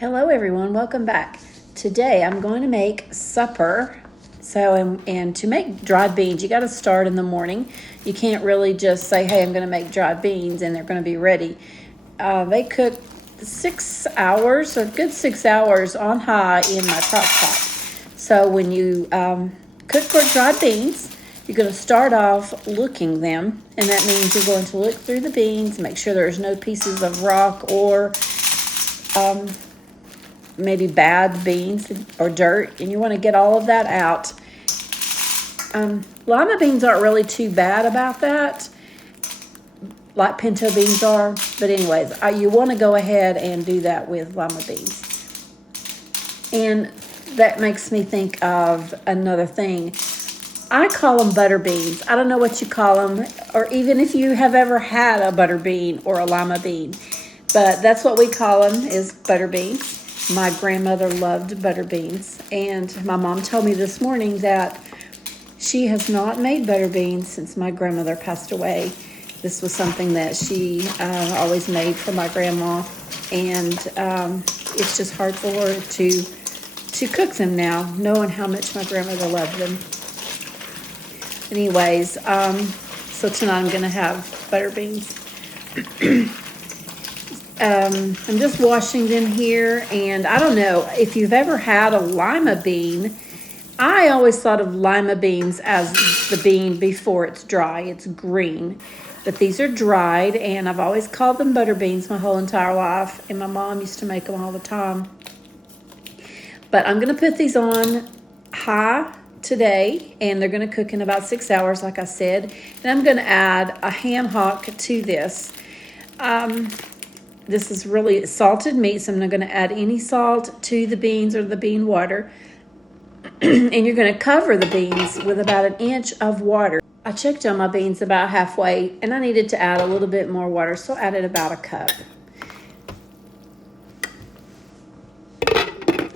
Hello everyone, welcome back. Today I'm going to make supper. And to make dried beans, you got to start in the morning. You can't really just say, hey, I'm going to make dried beans and they're going to be ready. They cook 6 hours, a good 6 hours on high in my crock pot. So when you cook for dried beans, you're going to start off looking them, and that means you're going to look through the beans, make sure there's no pieces of rock or maybe bad beans or dirt, and you want to get all of that out. Lima beans aren't really too bad about that, like pinto beans are, but anyways, you want to go ahead and do that with lima beans. And that makes me think of another thing. I call them butter beans. I don't know what you call them, or even if you have ever had a butter bean or a lima bean, but that's what we call them, is butter beans. My grandmother loved butter beans, and my mom told me this morning that she has not made butter beans since my grandmother passed away. This was something that she always made for my grandma, and it's just hard for her to cook them now, knowing how much my grandmother loved them. Anyways, so tonight I'm gonna have butter beans. I'm just washing them here, and I don't know if you've ever had a lima bean. I always thought of lima beans as the bean before it's dry. It's green, but these are dried, and I've always called them butter beans my whole entire life, and my mom used to make them all the time. But I'm gonna put these on high today, and they're gonna cook in about 6 hours, like I said, and I'm gonna add a ham hock to this. This is really salted meat, so I'm not going to add any salt to the beans or the bean water. And you're going to cover the beans with about 1 inch of water. I checked on my beans about halfway, and I needed to add a little bit more water, so I added about a cup. I'm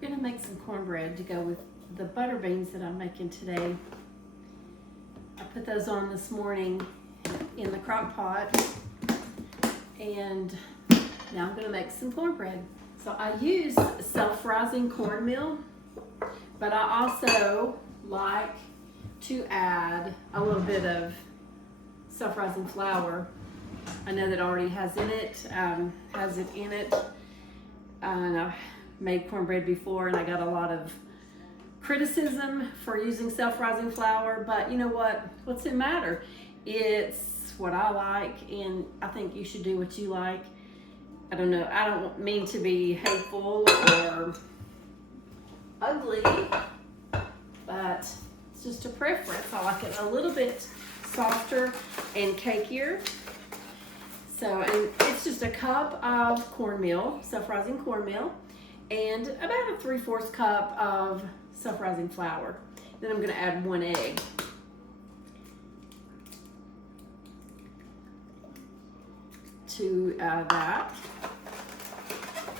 going to make some cornbread to go with the butter beans that I'm making today. I put those on this morning in the crock pot. And now I'm going to make some cornbread. So I use self-rising cornmeal, but I also like to add a little bit of self-rising flour. I know that already has it in it. And I've made cornbread before, and I got a lot of criticism for using self-rising flour, but you know what? What's it matter? It's what I like, and I think you should do what you like. I don't know, I don't mean to be hateful or ugly, but it's just a preference. I like it a little bit softer and cakier. So, and it's just a cup of cornmeal, self-rising cornmeal, and about a 3/4 cup of self-rising flour. Then I'm gonna add 1 egg. To that.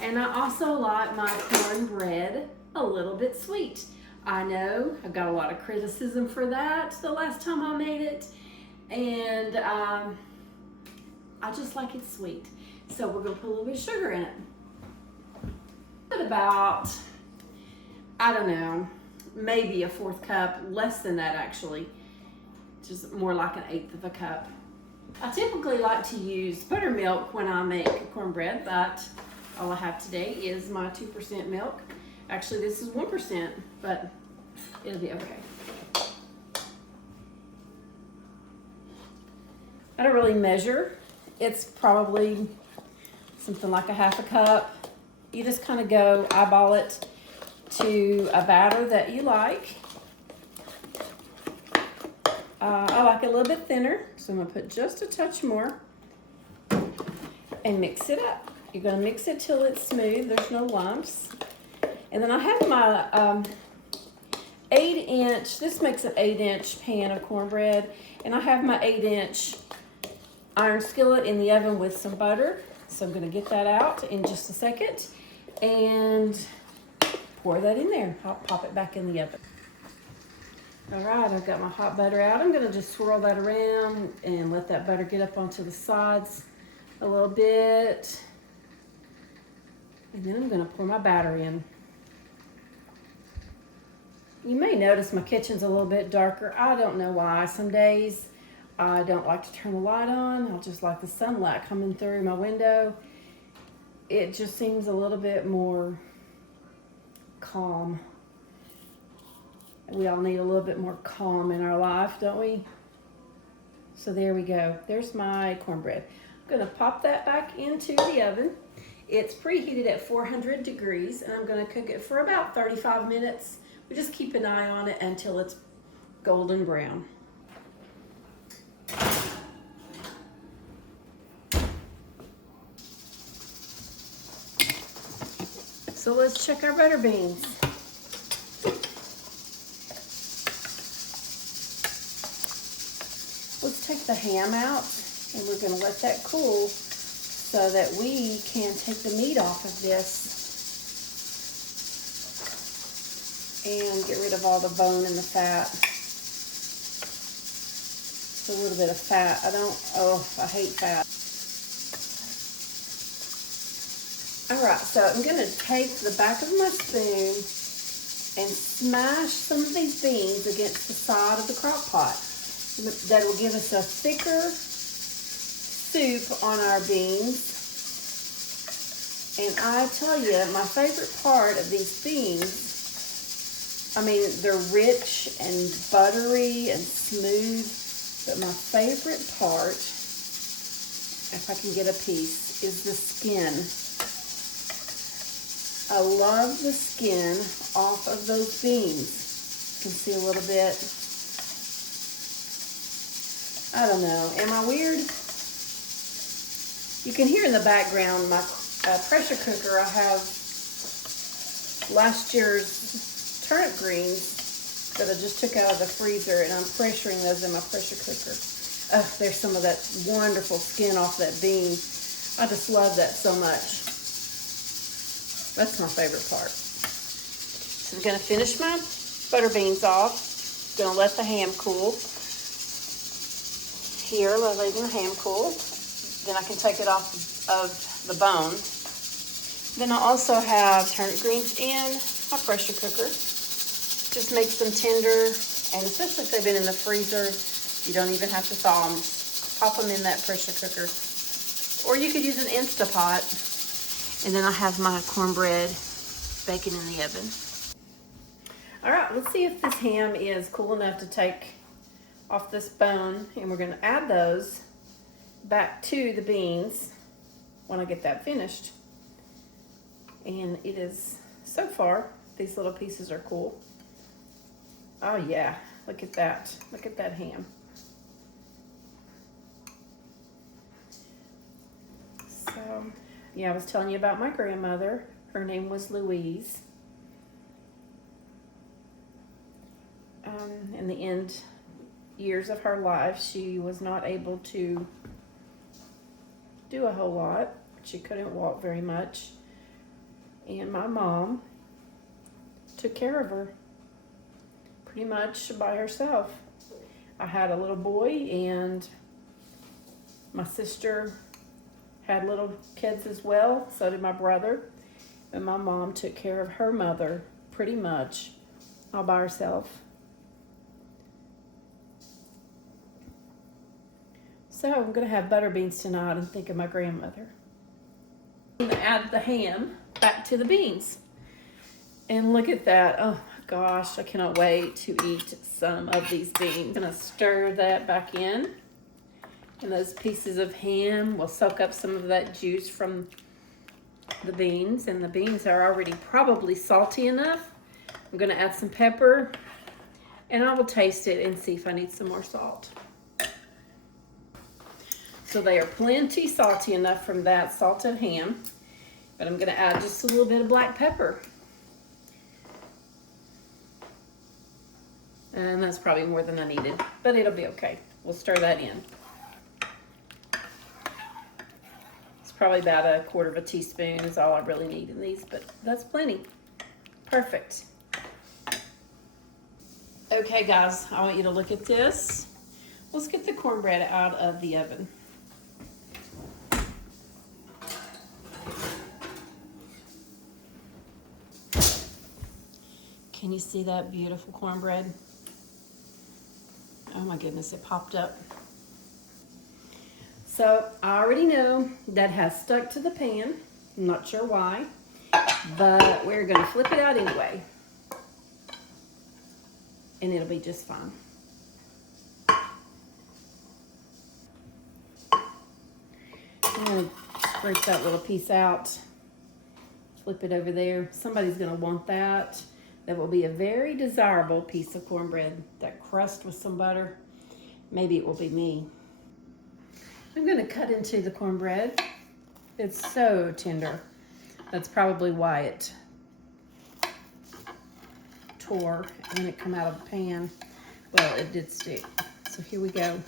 And I also like my cornbread a little bit sweet. I know I got a lot of criticism for that the last time I made it, and I just like it sweet. So we're gonna put a little bit of sugar in it. Put about, I don't know, maybe a 1/4 cup, less than that actually, just more like 1/8 of a cup. I typically like to use buttermilk when I make cornbread, but all I have today is my 2% milk. Actually, this is 1%, but it'll be okay. I don't really measure. It's probably something like 1/2 cup. You just kind of go eyeball it to a batter that you like. I like it a little bit thinner, so I'm going to put just a touch more and mix it up. You're going to mix it till it's smooth, there's no lumps. And then I have my 8-inch, this makes an 8-inch pan of cornbread, and I have my 8-inch iron skillet in the oven with some butter. So I'm going to get that out in just a second and pour that in there. I'll pop it back in the oven. All right, I've got my hot butter out. I'm gonna just swirl that around and let that butter get up onto the sides a little bit. And then I'm gonna pour my batter in. You may notice my kitchen's a little bit darker. I don't know why. Some days I don't like to turn the light on. I'll just like the sunlight coming through my window. It just seems a little bit more calm. We all need a little bit more calm in our life, don't we? So there we go. There's my cornbread. I'm gonna pop that back into the oven. It's preheated at 400 degrees, and I'm gonna cook it for about 35 minutes. We just keep an eye on it until it's golden brown. So let's check our butter beans. Let's take the ham out, and we're gonna let that cool so that we can take the meat off of this and get rid of all the bone and the fat. It's a little bit of fat. I hate fat. All right, so I'm gonna take the back of my spoon and smash some of these beans against the side of the crock pot. That will give us a thicker soup on our beans. And I tell you, my favorite part of these beans, I mean, they're rich and buttery and smooth, but my favorite part, if I can get a piece, is the skin. I love the skin off of those beans. You can see a little bit. I don't know, am I weird? You can hear in the background my pressure cooker. I have last year's turnip greens that I just took out of the freezer, and I'm pressuring those in my pressure cooker. There's some of that wonderful skin off that bean. I just love that so much. That's my favorite part. So I'm gonna finish my butter beans off. Gonna let the ham cool. Here, letting the ham cool. Then I can take it off of the bone. Then I also have turnip greens in my pressure cooker. Just makes them tender, and especially if they've been in the freezer, you don't even have to thaw them. Just pop them in that pressure cooker. Or you could use an Instapot. And then I have my cornbread baking in the oven. All right, let's see if this ham is cool enough to take off this bone, and we're gonna add those back to the beans when I get that finished. And it is, so far, these little pieces are cool. Oh yeah, look at that. Look at that ham. So, yeah, I was telling you about my grandmother. Her name was Louise. In the end years of her life, she was not able to do a whole lot. She couldn't walk very much. And my mom took care of her pretty much by herself. I had a little boy, and my sister had little kids as well. So did my brother. And my mom took care of her mother pretty much all by herself. So I'm gonna have butter beans tonight and think of my grandmother. I'm gonna add the ham back to the beans. And look at that. Oh my gosh, I cannot wait to eat some of these beans. I'm gonna stir that back in. And those pieces of ham will soak up some of that juice from the beans. And the beans are already probably salty enough. I'm gonna add some pepper, and I will taste it and see if I need some more salt. So they are plenty salty enough from that salted ham. But I'm gonna add just a little bit of black pepper. And that's probably more than I needed, but it'll be okay. We'll stir that in. It's probably about 1/4 teaspoon is all I really need in these, but that's plenty. Perfect. Okay guys, I want you to look at this. Let's get the cornbread out of the oven. Can you see that beautiful cornbread? Oh my goodness, it popped up. So I already know that has stuck to the pan. I'm not sure why, but we're gonna flip it out anyway. And it'll be just fine. I'm gonna scrape that little piece out, flip it over there. Somebody's gonna want that. That will be a very desirable piece of cornbread. That crust with some butter. Maybe it will be me. I'm gonna cut into the cornbread. It's so tender. That's probably why it tore when it came out of the pan. Well, it did stick. So here we go.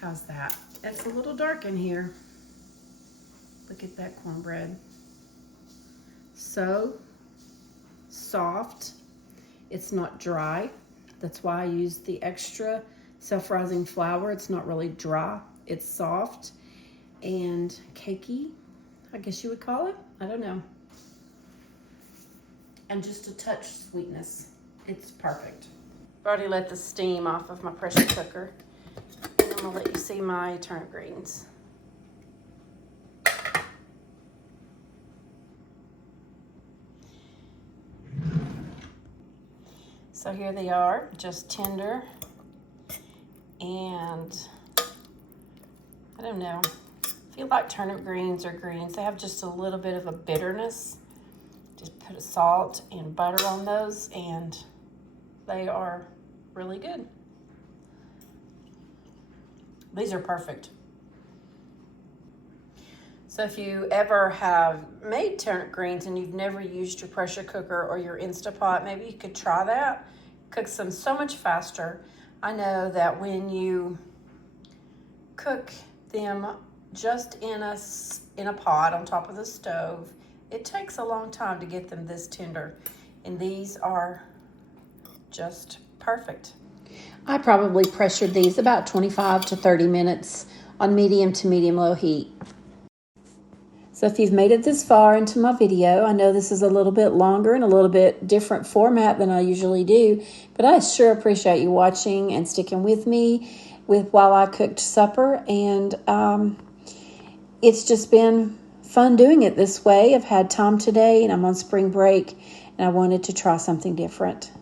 How's that? It's a little dark in here. Look at that cornbread. So soft. It's not dry. That's why I use the extra self-rising flour. It's not really dry. It's soft and cakey, I guess you would call it. I don't know. And just a touch sweetness. It's perfect. I've already let the steam off of my pressure cooker. And I'm gonna let you see my turnip greens. So here they are, just tender. And I don't know, if you like turnip greens or greens, they have just a little bit of a bitterness. Just put a salt and butter on those and they are really good. These are perfect. So if you ever have made turnip greens and you've never used your pressure cooker or your Instapot, maybe you could try that. Cooks them so much faster. I know that when you cook them just in a pot on top of the stove, it takes a long time to get them this tender. And these are just perfect. I probably pressured these about 25 to 30 minutes on medium to medium-low heat. So if you've made it this far into my video, I know this is a little bit longer and a little bit different format than I usually do, but I sure appreciate you watching and sticking with me while I cooked supper. And it's just been fun doing it this way. I've had time today and I'm on spring break and I wanted to try something different.